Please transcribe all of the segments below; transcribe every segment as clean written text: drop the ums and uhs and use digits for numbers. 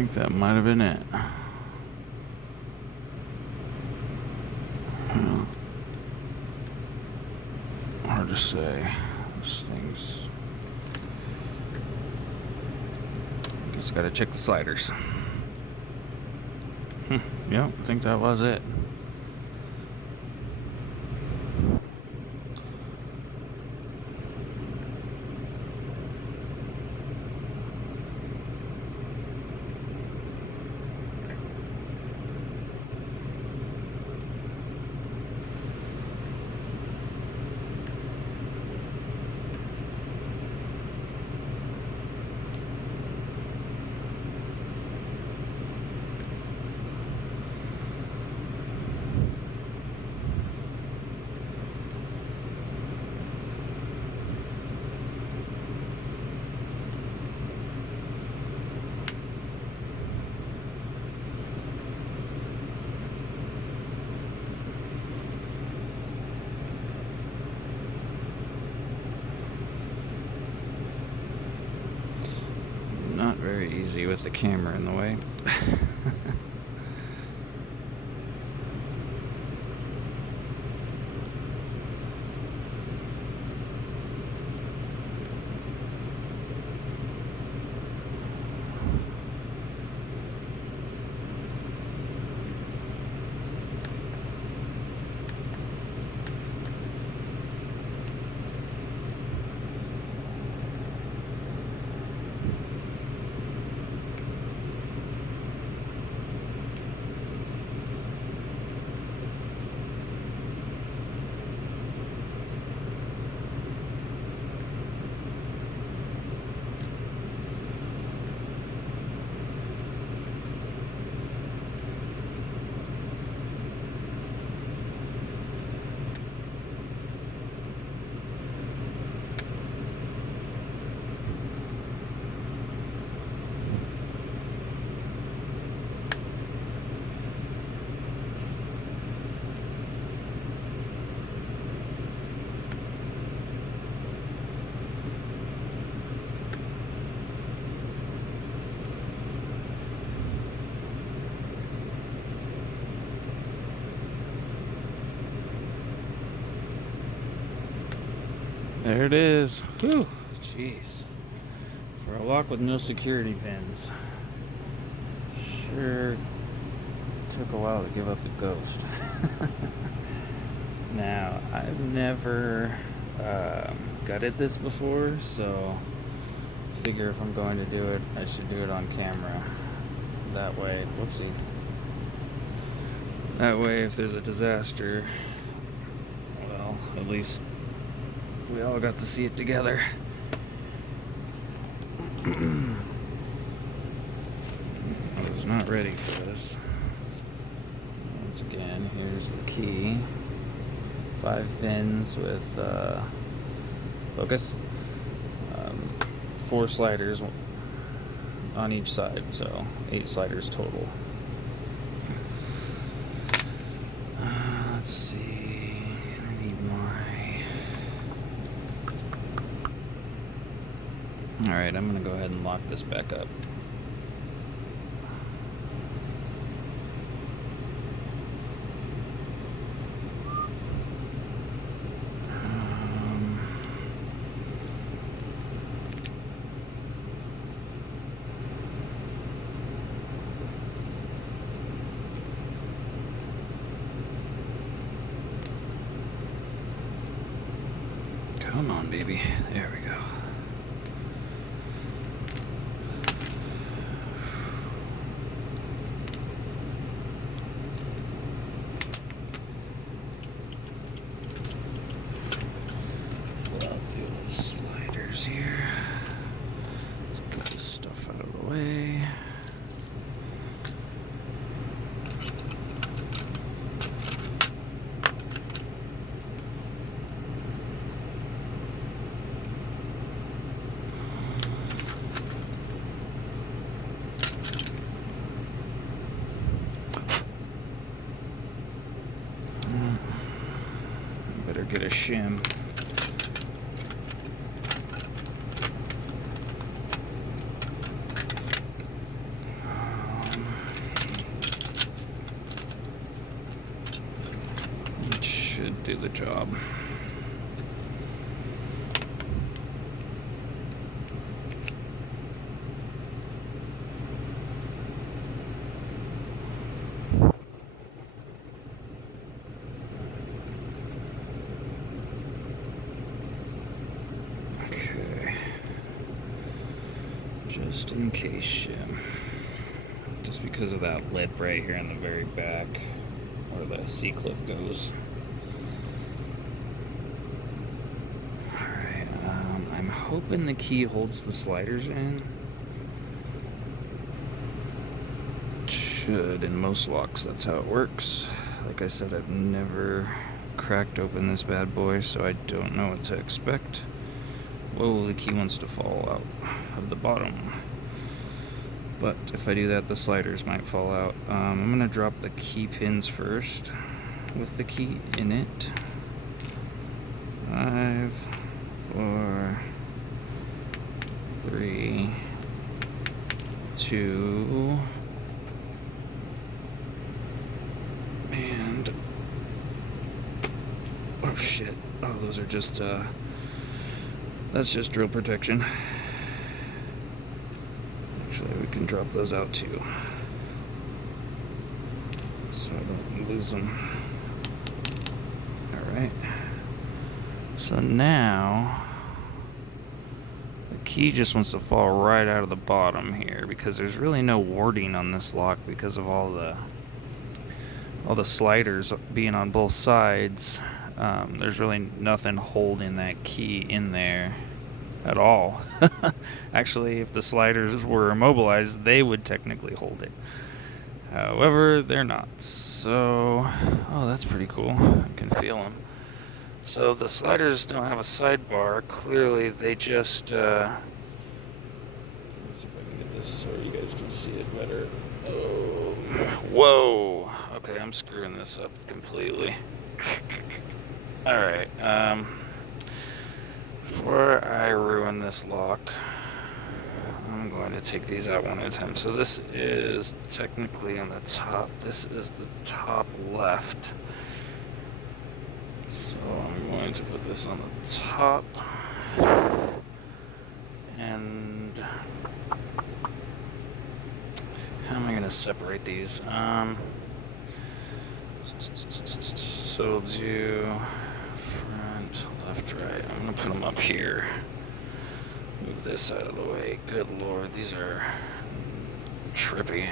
think that might have been it. Hard to say. This thing's... Just gotta check the sliders. Yep, I think that was it. Not very easy with the camera in the way. There it is. Whew, jeez. For a lock with no security pins. Sure took a while to give up the ghost. Now, I've never gutted this before, so figure if I'm going to do it, I should do it on camera. That way, whoopsie. That way, if there's a disaster, well, at least we all got to see it together. I was not ready for this. Once again, here's the key. 5 pins with focus. 4 sliders on each side, so 8 sliders total. Let's see. I need my... Alright, I'm going to go ahead and lock this back up. Come on, baby. There we go. Pull out the old sliders here. Let's get this stuff out of the way. Better get a shim. do the job. Okay. Just in case, just because of that lip right here in the very back where the C-clip goes. Alright, I'm hoping the key holds the sliders in. It should, in most locks, that's how it works. Like I said, I've never cracked open this bad boy, so I don't know what to expect. Whoa, the key wants to fall out of the bottom. But if I do that, the sliders might fall out. I'm going to drop the key pins first with the key in it. 5, 4, 3, 2, and oh shit. Oh, those are just, that's just drill protection. Actually, we can drop those out too, so I don't lose them. Alright. So now, the key just wants to fall right out of the bottom here because there's really no warding on this lock because of all the sliders being on both sides. There's really nothing holding that key in there at all. Actually, if the sliders were immobilized, they would technically hold it. However, they're not. So, oh, that's pretty cool. I can feel them. So the sliders don't have a sidebar. Clearly, they just, let's see if I can get this so you guys can see it better. Oh, whoa. Okay, I'm screwing this up completely. Alright, before I ruin this lock, I'm going to take these out one at a time. So this is technically on the top. This is the top left. So I'm going to put this on the top. And how am I going to separate these? So we'll do front, left, right. I'm going to put them up here. Move this out of the way. Good lord, these are trippy.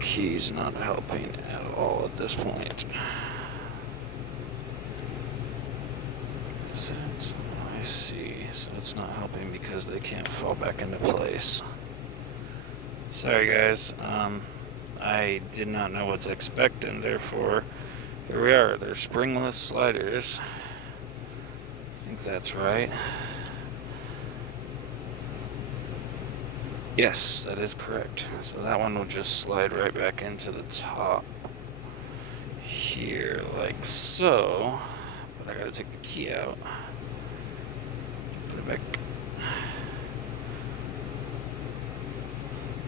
Key's not helping at all at this point. Is it? I see. So it's not helping because they can't fall back into place. Sorry guys, I did not know what to expect, and therefore here we are. They're springless sliders. I think that's right. Yes, that is correct. So that one will just slide right back into the top here, like so. But I gotta take the key out. Put it back.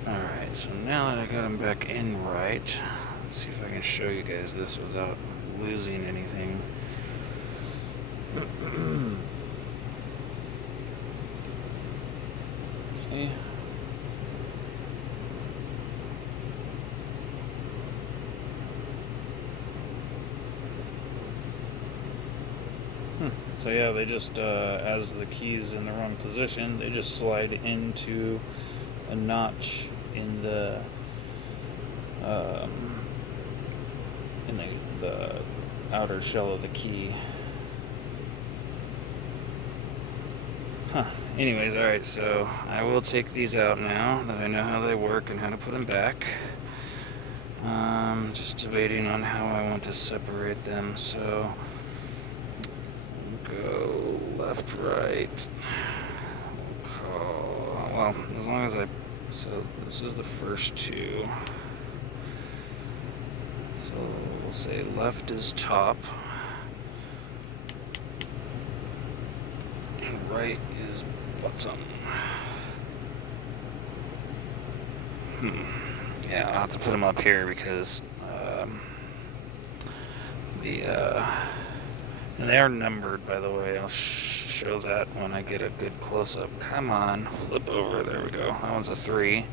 Alright, so now that I got them back in right, let's see if I can show you guys this without losing anything. See? So yeah, they just, as the key's in the wrong position, they just slide into a notch in the outer shell of the key. Anyways, alright, so I will take these out now that I know how they work and how to put them back. Just debating on how I want to separate them, so go left, right. Well, as long as so this is the first two. So we'll say left is top, and right is bottom. Yeah, I'll have to put them up here because And they are numbered, by the way. I'll show that when I get a good close-up. Come on, flip over. There we go. That one's a 3.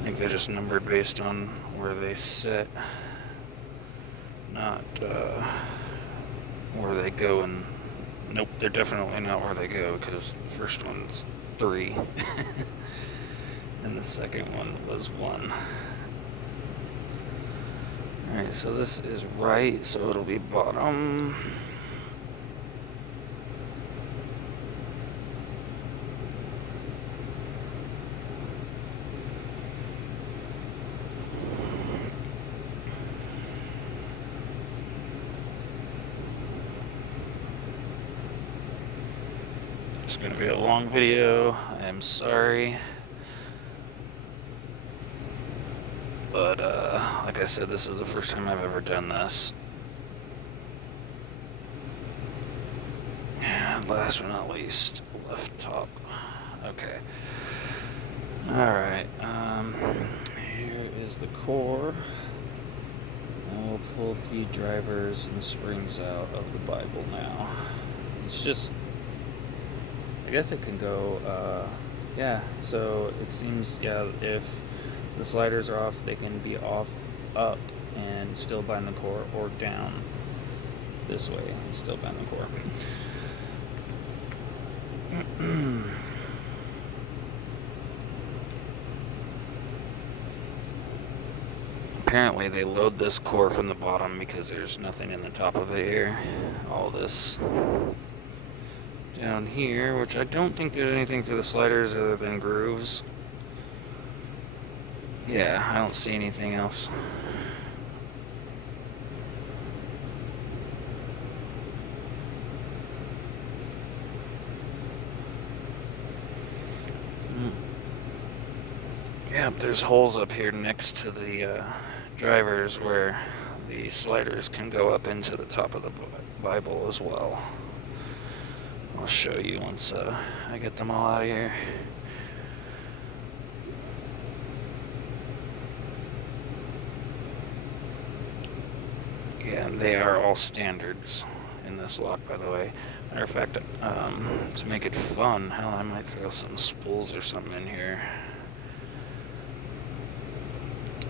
I think they're just numbered based on where they sit, not where they go. And nope, they're definitely not where they go, because the first one's 3 and the second one was 1. Alright, so this is right, so it'll be bottom. It's going to be a long video. I am sorry. But, like I said, this is the first time I've ever done this. And last but not least, left top. Okay. Alright, here is the core. And we'll pull the drivers and springs out of the Bible now. It's just, I guess it can go, yeah, so it seems, yeah, if the sliders are off, they can be off, up, and still bind the core, or down this way and still bind the core. Apparently they load this core from the bottom because there's nothing in the top of it here. All this down here, which I don't think there's anything for the sliders other than grooves. Yeah, I don't see anything else. Yeah, there's holes up here next to the drivers where the sliders can go up into the top of the Bible as well. I'll show you once I get them all out of here. Yeah, and they are all standards in this lock, by the way. Matter of fact, to make it fun, hell, I might throw some spools or something in here.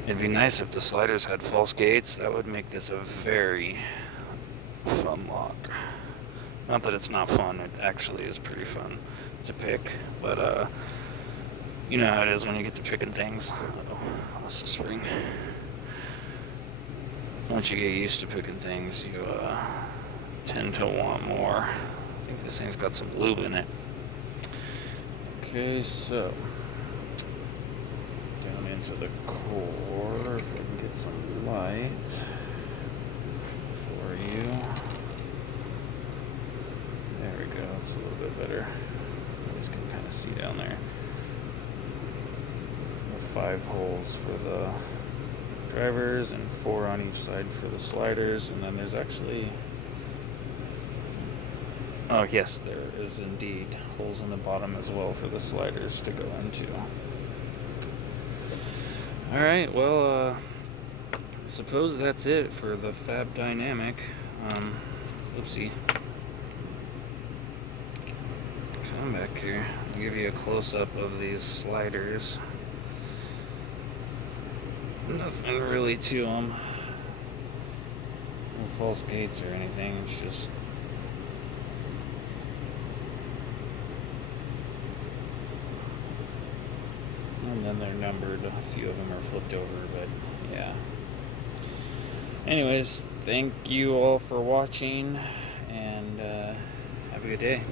It'd be nice if the sliders had false gates. That would make this a very fun lock. Not that it's not fun, it actually is pretty fun to pick, but you know how it is when you get to picking things. Oh, that's the spring. Once you get used to picking things, you tend to want more. I think this thing's got some lube in it. Okay, so down into the core, if we can get some light for you. There we go, it's a little bit better. You guys can kind of see down there. 5 holes for the drivers and 4 on each side for the sliders, and then there's actually, oh yes, there is indeed holes in the bottom as well for the sliders to go into. Alright, well, I suppose that's it for the Fab Dynamic. Oopsie. Come back here. I'll give you a close-up of these sliders. Nothing really to them. No false gates or anything. It's just and then they're numbered. A few of them are flipped over, but yeah. Anyways, thank you all for watching, and have a good day.